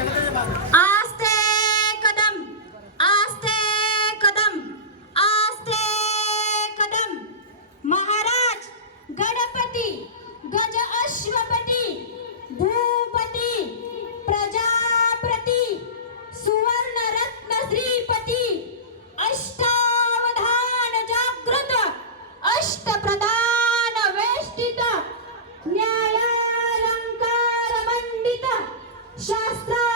आस्ते कदम, आस्ते कदम, आस्ते कदम। महाराज गणपती, गज अश्वपती, भूपती, प्रजापती, सुवर्ण रत्न श्रीपती, अष्टावधान जागृत, अष्टप्रधान वेष्टित, न्यायालंकार मंडित, शास्त्र